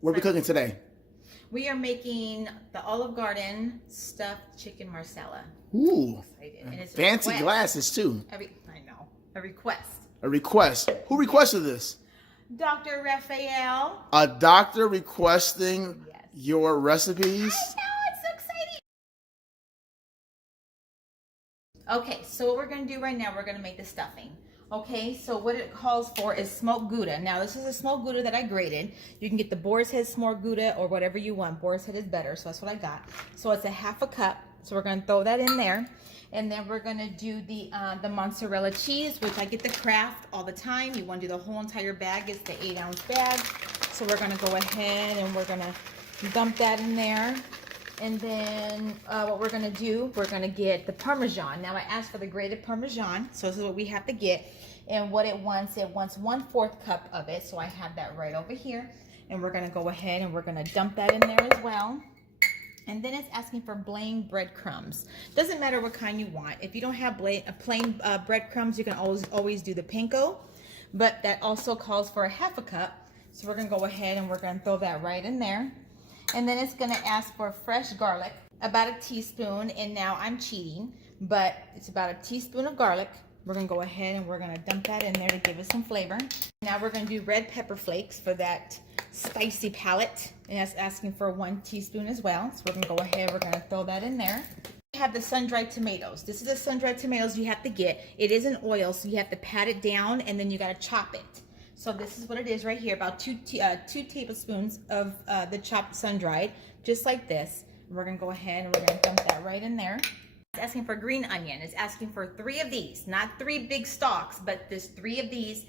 What are we cooking today? We are making the Olive Garden Stuffed Chicken Marsala. Ooh, And it's fancy glasses too. I know, a request. A request. Who requested this? Dr. Raphael. A doctor requesting Yes. your recipes? I know, it's so exciting. Okay, so what we're going to do right now, we're going to make the stuffing. Okay, so what it calls for is smoked Gouda. Now, this is a smoked Gouda that I grated. You can get the boar's head smoked Gouda or whatever you want. Boar's head is better, so that's what I got. So it's a half a cup. So we're going to throw that in there. And then we're going to do the mozzarella cheese, which I get the Kraft all the time. You want to do the whole entire bag. It's the 8-ounce bag. So we're going to go ahead and we're going to dump that in there. And then what we're going to do, we're going to get the Parmesan. Now I asked for the grated Parmesan, so this is what we have to get. And what it wants 1/4 cup of it. So I have that right over here. And we're going to go ahead and we're going to dump that in there as well. And then it's asking for plain breadcrumbs. Doesn't matter what kind you want. If you don't have plain breadcrumbs, you can always do the panko. But that also calls for a half a cup. So we're going to go ahead and we're going to throw that right in there. And then it's going to ask for fresh garlic, about a teaspoon. And now I'm cheating, but it's about a teaspoon of garlic. We're going to go ahead and we're going to dump that in there to give it some flavor. Now we're going to do red pepper flakes for that spicy palate. And that's asking for 1 teaspoon as well. So we're going to go ahead, we're going to throw that in there. We have the sun-dried tomatoes. This is the sun-dried tomatoes you have to get. It is in oil, so you have to pat it down and then you got to chop it. So this is what it is right here, about 2 tablespoons of the chopped sun-dried, just like this. We're going to go ahead and we're going to dump that right in there. It's asking for green onion. It's asking for 3 of these, not 3 big stalks, but just 3 of these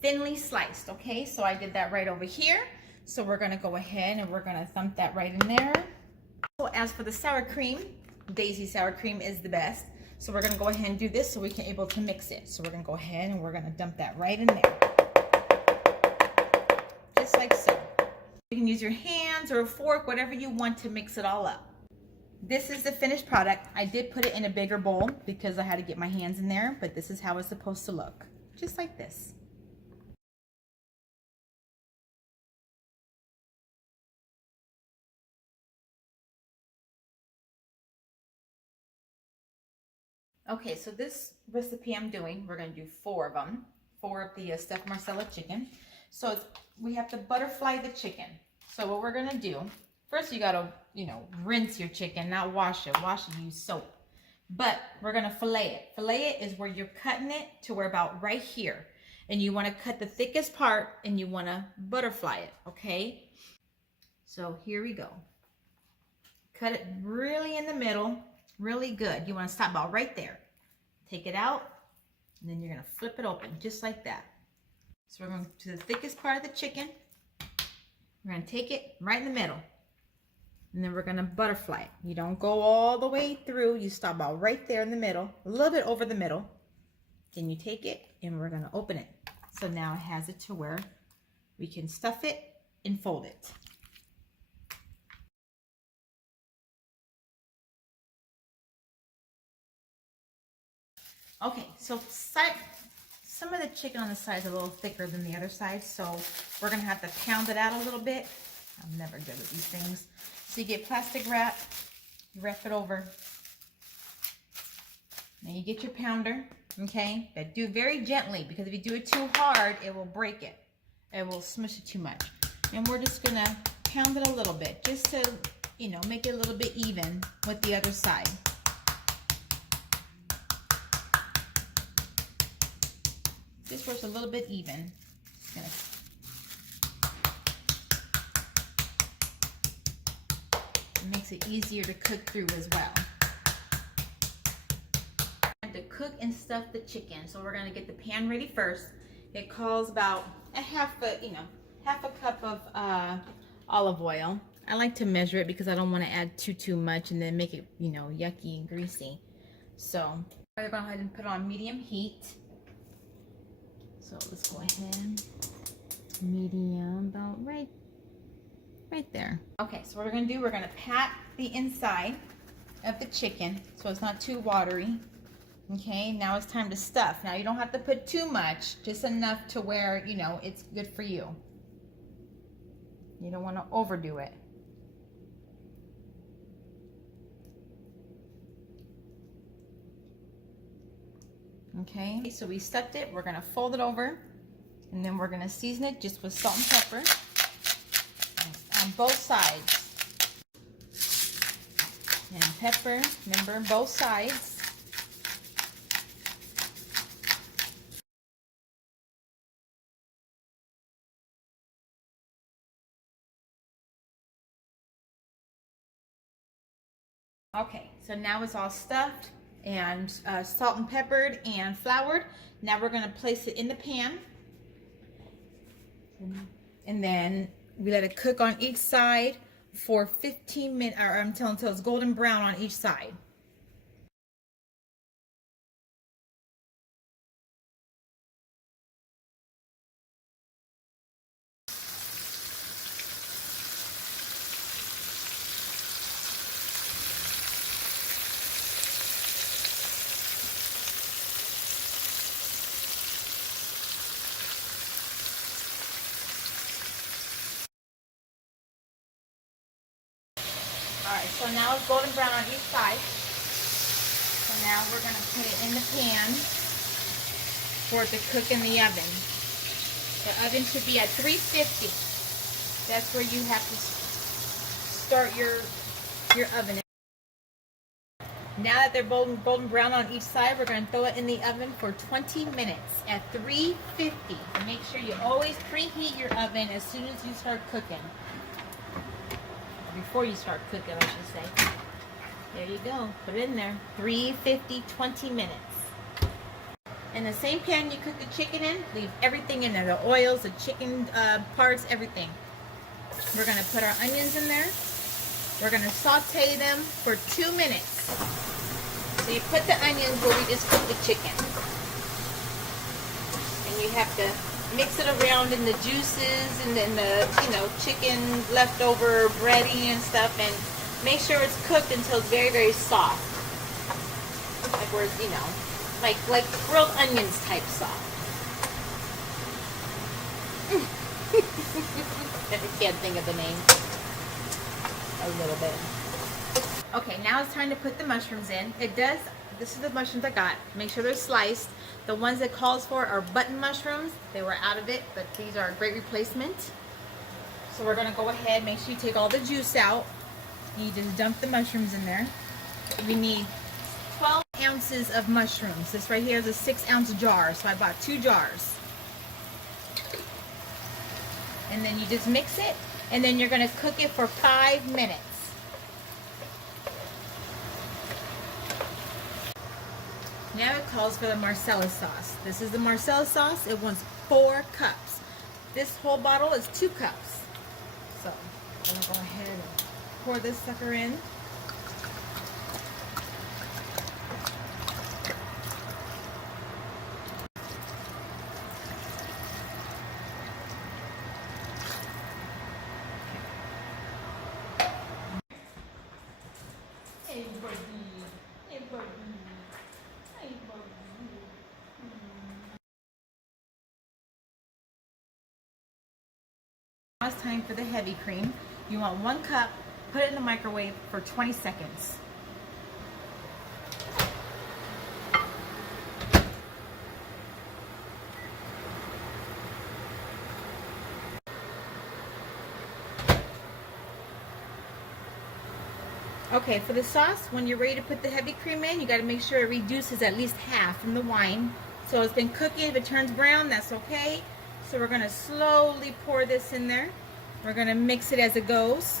thinly sliced, okay? So I did that right over here. So we're going to go ahead and we're going to dump that right in there. So as for the sour cream, Daisy sour cream is the best. So we're going to go ahead and do this so we can able to mix it. So we're going to go ahead and we're going to dump that right in there. Just like so. You can use your hands or a fork, whatever you want to mix it all up. This is the finished product. I did put it in a bigger bowl because I had to get my hands in there, but this is how it's supposed to look. Just like this. Okay, so this recipe I'm doing, we're going to do 4 of them. 4 of the stuffed Marsala chicken. So we have to butterfly the chicken. So what we're going to do, first you got to, rinse your chicken, not wash it. Wash it, use soap. But we're going to fillet it. Fillet it is where you're cutting it to where about right here. And you want to cut the thickest part and you want to butterfly it, okay? So here we go. Cut it really in the middle, really good. You want to stop about right there. Take it out, and then you're going to flip it open just like that. So we're going to the thickest part of the chicken. We're going to take it right in the middle. And then we're going to butterfly it. You don't go all the way through. You stop about right there in the middle, a little bit over the middle. Then you take it and we're going to open it. So now it has it to where we can stuff it and fold it. Okay, so some of the chicken on the side is a little thicker than the other side, so we're going to have to pound it out a little bit. I'm never good at these things. So you get plastic wrap, you wrap it over. Now you get your pounder, okay? But do it very gently, because if you do it too hard, it will break it. It will smush it too much. And we're just going to pound it a little bit, just to, make it a little bit even with the other side. Just where it's a little bit even. Just gonna... It makes it easier to cook through as well. To cook and stuff the chicken, so we're gonna get the pan ready first. It calls about half a cup of olive oil. I like to measure it because I don't want to add too much and then make it yucky and greasy. So I'm gonna go ahead and put it on medium heat. So let's go ahead, medium, about right there. Okay, so what we're gonna do, we're gonna pat the inside of the chicken so it's not too watery. Okay, now it's time to stuff. Now you don't have to put too much, just enough to where, it's good for you. You don't want to overdo it. Okay, so we stuffed it. We're gonna fold it over, and then we're gonna season it just with salt and pepper on both sides. And pepper, remember, both sides. Okay, so now it's all stuffed and salt and peppered and floured. Now we're gonna place it in the pan. And then we let it cook on each side for 15 minutes, or until it's golden brown on each side. All right, so now it's golden brown on each side. So now we're gonna put it in the pan for it to cook in the oven. The oven should be at 350. That's where you have to start your oven. Now that they're golden brown on each side, we're going to throw it in the oven for 20 minutes at 350. And make sure you always preheat your oven as soon as you start cooking. Before you start cooking, I should say. There you go. Put it in there. 350, 20 minutes. In the same pan you cook the chicken in, leave everything in there. The oils, the chicken parts, everything. We're going to put our onions in there. We're going to saute them for 2 minutes. So you put the onions where we just cooked the chicken. And you have to mix it around in the juices and then the, chicken leftover breading and stuff, and make sure it's cooked until it's very, very soft. Like where it's, like grilled onions type soft. I can't think of the name. A little bit. Okay, now it's time to put the mushrooms in. This is the mushrooms I got. Make sure they're sliced. The ones it calls for are button mushrooms. They were out of it, but these are a great replacement. So we're gonna go ahead, make sure you take all the juice out. You just dump the mushrooms in there. We need 12 ounces of mushrooms. This right here is a 6-ounce jar, so I bought 2 jars. And then you just mix it, and then you're gonna cook it for 5 minutes. Now it calls for the Marsala sauce. This is the Marsala sauce. It wants 4 cups. This whole bottle is 2 cups. So I'm gonna go ahead and pour this sucker in. Hey, buddy. Hey, buddy. Hey, buddy. Now it's time for the heavy cream. You want 1 cup, put it in the microwave for 20 seconds. Okay, for the sauce, when you're ready to put the heavy cream in, you got to make sure it reduces at least half from the wine. So it's been cooking. If it turns brown, that's okay. So we're going to slowly pour this in there. We're going to mix it as it goes.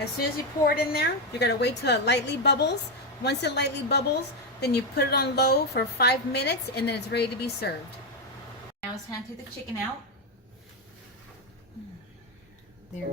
As soon as you pour it in there, you're going to wait till it lightly bubbles. Once it lightly bubbles, then you put it on low for 5 minutes, and then it's ready to be served. Now it's time to take the chicken out. There's